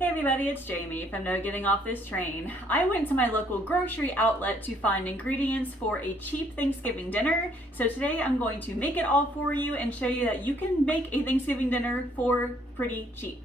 Hey everybody, it's Jamie from No Getting Off This Train. I went to my local grocery outlet to find ingredients for a cheap Thanksgiving dinner. So today I'm going to make it all for you and show you that you can make a Thanksgiving dinner for pretty cheap.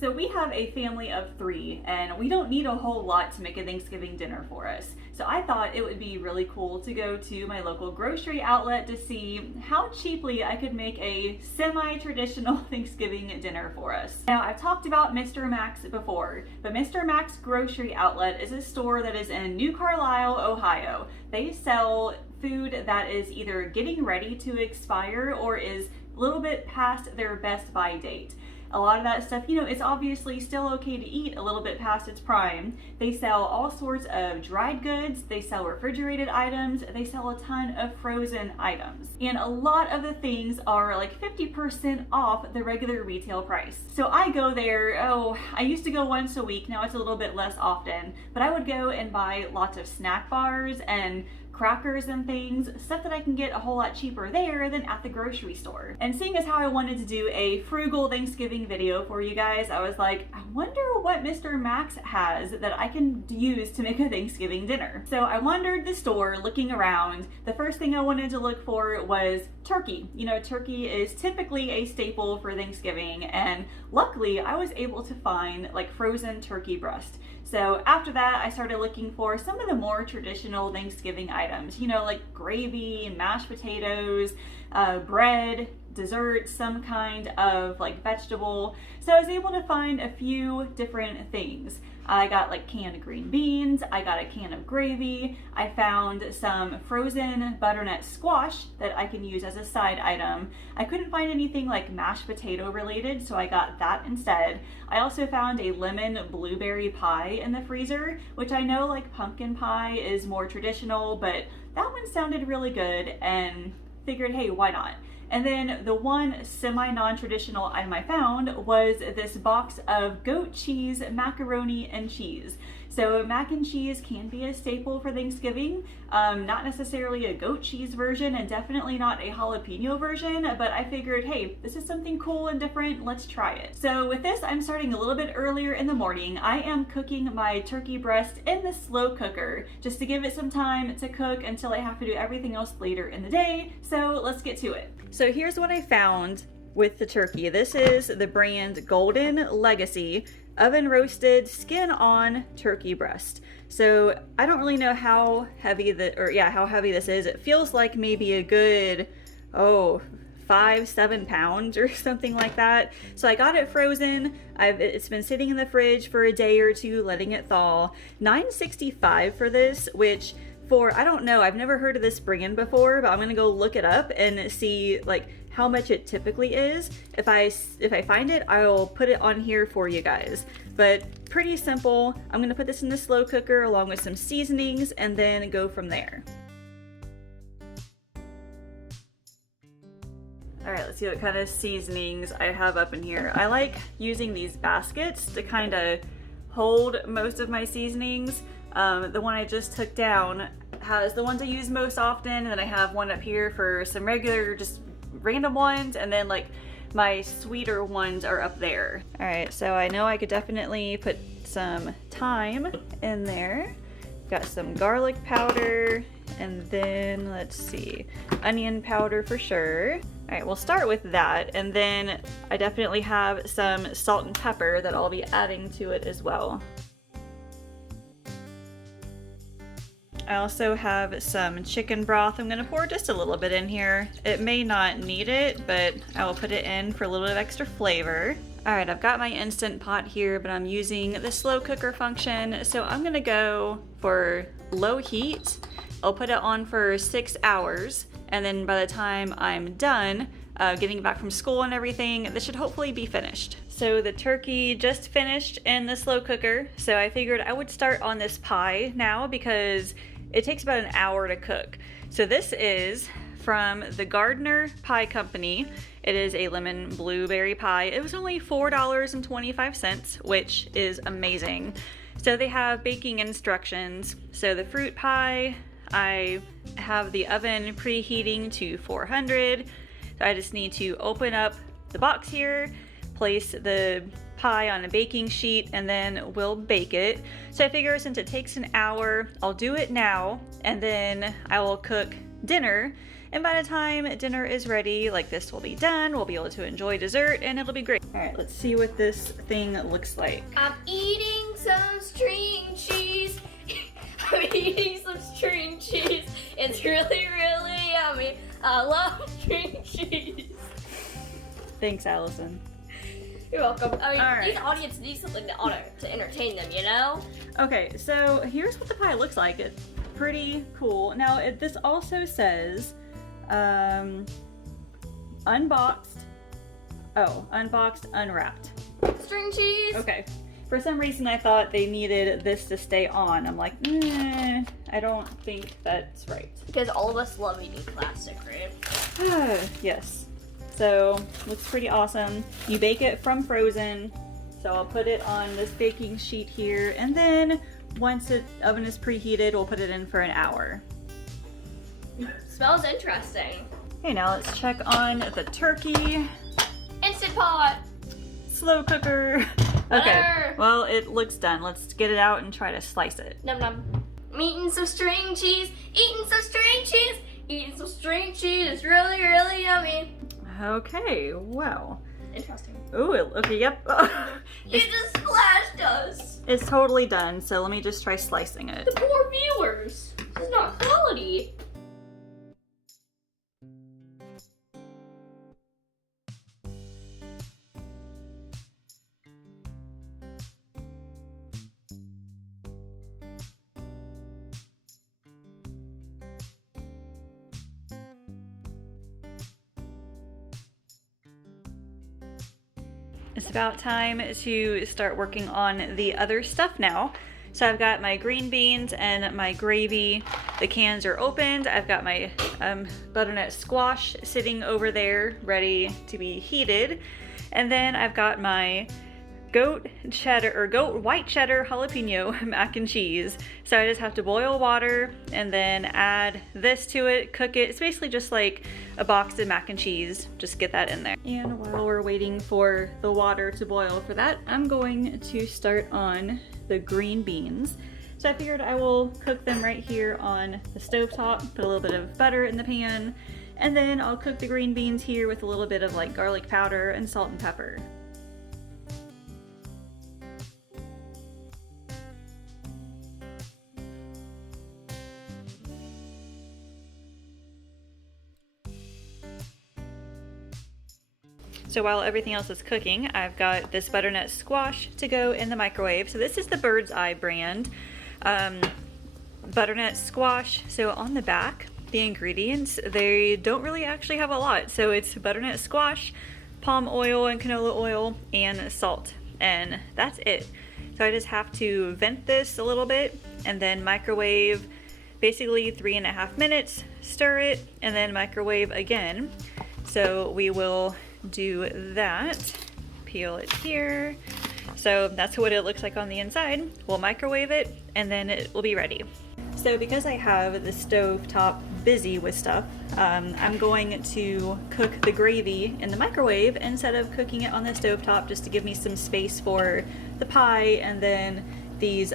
So we have a family of 3 and we don't need a whole lot to make a Thanksgiving dinner for us. So I thought it would be really cool to go to my local grocery outlet to see how cheaply I could make a semi-traditional Thanksgiving dinner for us. Now I've talked about Mr. Max before, but Mr. Max Grocery Outlet is a store that is in New Carlisle, Ohio. They sell food that is either getting ready to expire or is a little bit past their best by date. A lot of that stuff, it's obviously still okay to eat a little bit past its prime. They sell all sorts of dried goods, they sell refrigerated items, they sell a ton of frozen items. And a lot of the things are like 50% off the regular retail price. So I go there, I used to go once a week, now it's a little bit less often, but I would go and buy lots of snack bars and crackers and things, stuff that I can get a whole lot cheaper there than at the grocery store. And seeing as how I wanted to do a frugal Thanksgiving video for you guys, I was like, I wonder what Mr. Max has that I can use to make a Thanksgiving dinner. So I wandered the store looking around. The first thing I wanted to look for was turkey. Turkey is typically a staple for Thanksgiving, and luckily I was able to find like frozen turkey breast. So after that, I started looking for some of the more traditional Thanksgiving items, like gravy and mashed potatoes, bread, dessert, some kind of like vegetable. So I was able to find a few different things. I got like canned green beans, I got a can of gravy, I found some frozen butternut squash that I can use as a side item. I couldn't find anything like mashed potato related, so I got that instead. I also found a lemon blueberry pie in the freezer, which I know like pumpkin pie is more traditional, but that one sounded really good and figured, hey, why not? And then the one semi-non-traditional item I found was this box of goat cheese macaroni and cheese. So mac and cheese can be a staple for Thanksgiving, not necessarily a goat cheese version and definitely not a jalapeno version, but I figured, hey, this is something cool and different, let's try it. So with this, I'm starting a little bit earlier in the morning. I am cooking my turkey breast in the slow cooker just to give it some time to cook until I have to do everything else later in the day. So let's get to it. So here's what I found with the turkey. This is the brand Golden Legacy oven roasted skin on turkey breast. So I don't really know how heavy how heavy this is. It feels like maybe a good 5-7 pounds or something like that. So I got it frozen. It's been sitting in the fridge for a day or two, letting it thaw. $9.65 for this, which I don't know, I've never heard of this brand before, but I'm gonna go look it up and see like how much it typically is. If I find it, I'll put it on here for you guys. But pretty simple. I'm gonna put this in the slow cooker along with some seasonings and then go from there. All right, let's see what kind of seasonings I have up in here. I like using these baskets to kind of hold most of my seasonings. The one I just took down has the ones I use most often, and then I have one up here for some regular, just random ones, and then like my sweeter ones are up there. All right, so I know I could definitely put some thyme in there. Got some garlic powder, and then let's see, onion powder for sure. All right, we'll start with that, and then I definitely have some salt and pepper that I'll be adding to it as well. I also have some chicken broth. I'm gonna pour just a little bit in here. It may not need it, but I will put it in for a little bit of extra flavor. All right, I've got my Instant Pot here, but I'm using the slow cooker function. So I'm gonna go for low heat. I'll put it on for 6 hours. And then by the time I'm done getting back from school and everything, this should hopefully be finished. So the turkey just finished in the slow cooker. So I figured I would start on this pie now because it takes about an hour to cook. So this is from the Gardner Pie Company. It is a lemon blueberry pie. It was only $4.25, which is amazing. So they have baking instructions. So the fruit pie, I have the oven preheating to 400. So I just need to open up the box here, place the pie on a baking sheet and then we'll bake it. So I figure since it takes an hour, I'll do it now and then I will cook dinner. And by the time dinner is ready, like this will be done, we'll be able to enjoy dessert and it'll be great. All right, let's see what this thing looks like. I'm eating some string cheese. I'm eating some string cheese. It's really, really yummy. I love string cheese. Thanks, Allison. You're welcome. I mean, All these right. audience need something to entertain them, you know? Okay, so here's what the pie looks like. It's pretty cool. Now, this also says unboxed. Oh, unboxed, unwrapped. String cheese. Okay. For some reason, I thought they needed this to stay on. I'm like, I don't think that's right. Because all of us love eating plastic, right? Yes. So, looks pretty awesome. You bake it from frozen. So I'll put it on this baking sheet here. And then once the oven is preheated, we'll put it in for an hour. Smells interesting. Okay, now let's check on the turkey. Instant pot. Slow cooker. Okay, Butter. well, it looks done. Let's get it out and try to slice it. Num num. I'm eating some string cheese. Eating some string cheese. Eating some string cheese. It's really, really yummy. Okay, wow. Interesting. Ooh, okay, yep. You just splashed us. It's totally done, so let me just try slicing it. The poor viewers. This is not quality. It's about time to start working on the other stuff now. So I've got my green beans and my gravy. The cans are opened. I've got my butternut squash sitting over there ready to be heated. And then I've got my goat white cheddar jalapeno mac and cheese. So I just have to boil water and then add this to it, cook it. It's basically just like a box of mac and cheese. Just get that in there. And while we're waiting for the water to boil for that, I'm going to start on the green beans. So I figured I will cook them right here on the stovetop, put a little bit of butter in the pan, and then I'll cook the green beans here with a little bit of like garlic powder and salt and pepper. So while everything else is cooking, I've got this butternut squash to go in the microwave. So this is the Bird's Eye brand butternut squash. So on the back, the ingredients, they don't really actually have a lot. So it's butternut squash, palm oil and canola oil, and salt. And that's it. So I just have to vent this a little bit and then microwave basically 3.5 minutes, stir it, and then microwave again. So we will do that, peel it here. So that's what it looks like on the inside. We'll microwave it and then it will be ready. So because I have the stove top busy with stuff, I'm going to cook the gravy in the microwave instead of cooking it on the stove top, just to give me some space for the pie and then these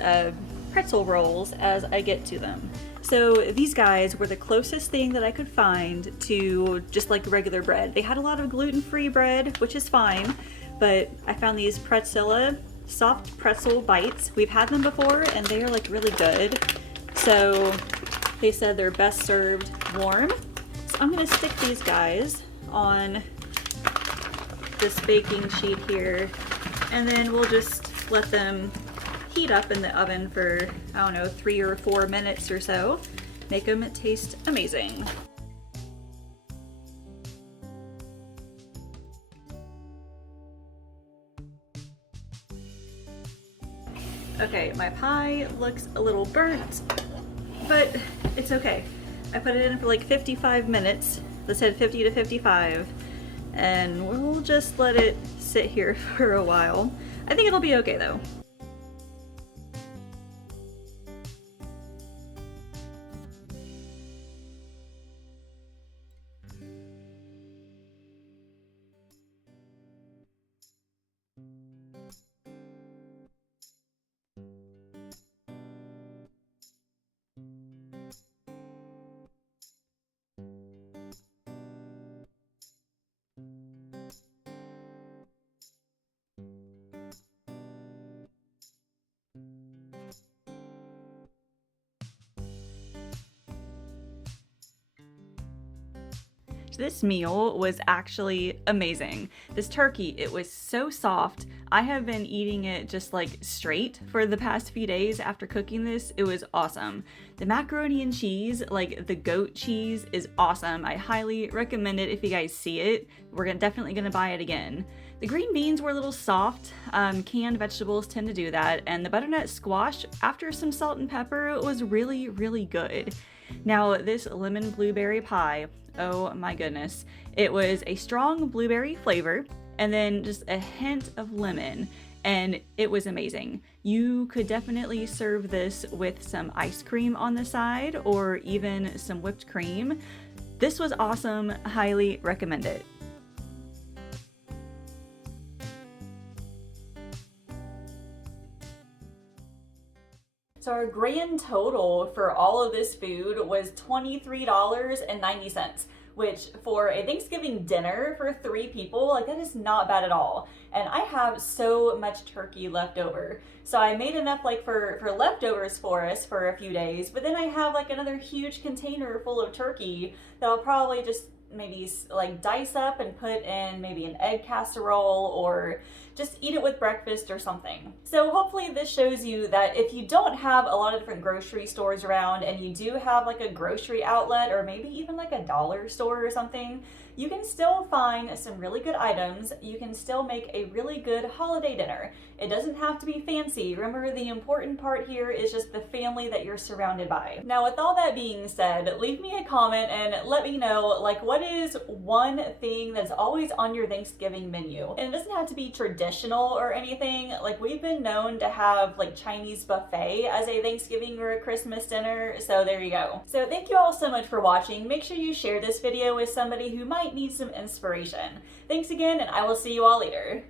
pretzel rolls as I get to them. So these guys were the closest thing that I could find to just like regular bread. They had a lot of gluten-free bread, which is fine, but I found these Pretzilla soft pretzel bites. We've had them before and they are like really good. So they said they're best served warm. So I'm gonna stick these guys on this baking sheet here, and then we'll just let them heat up in the oven for, I don't know, 3 or 4 minutes or so. Make them taste amazing. Okay, my pie looks a little burnt, but it's okay. I put it in for like 55 minutes. This said 50 to 55, and we'll just let it sit here for a while. I think it'll be okay though. This meal was actually amazing. This turkey, it was so soft. I have been eating it just like straight for the past few days after cooking this. It was awesome. The macaroni and cheese, like the goat cheese, is awesome. I highly recommend it if you guys see it. We're definitely gonna buy it again. The green beans were a little soft. Canned vegetables tend to do that. And the butternut squash, after some salt and pepper, was really, really good. Now, this lemon blueberry pie, oh my goodness. It was a strong blueberry flavor and then just a hint of lemon, and it was amazing. You could definitely serve this with some ice cream on the side or even some whipped cream. This was awesome. Highly recommend it. So our grand total for all of this food was $23.90, which for a Thanksgiving dinner for 3 people, like that is not bad at all. And I have so much turkey left over. So I made enough like for leftovers for us for a few days, but then I have like another huge container full of turkey that I'll probably just maybe like dice up and put in maybe an egg casserole or just eat it with breakfast or something. So hopefully this shows you that if you don't have a lot of different grocery stores around and you do have like a grocery outlet or maybe even like a dollar store or something, you can still find some really good items. You can still make a really good holiday dinner. It doesn't have to be fancy. Remember, the important part here is just the family that you're surrounded by. Now, with all that being said, leave me a comment and let me know, like, what is one thing that's always on your Thanksgiving menu? And it doesn't have to be traditional or anything. Like, we've been known to have like Chinese buffet as a Thanksgiving or a Christmas dinner, so there you go. So thank you all so much for watching. Make sure you share this video with somebody who might need some inspiration. Thanks again, and I will see you all later.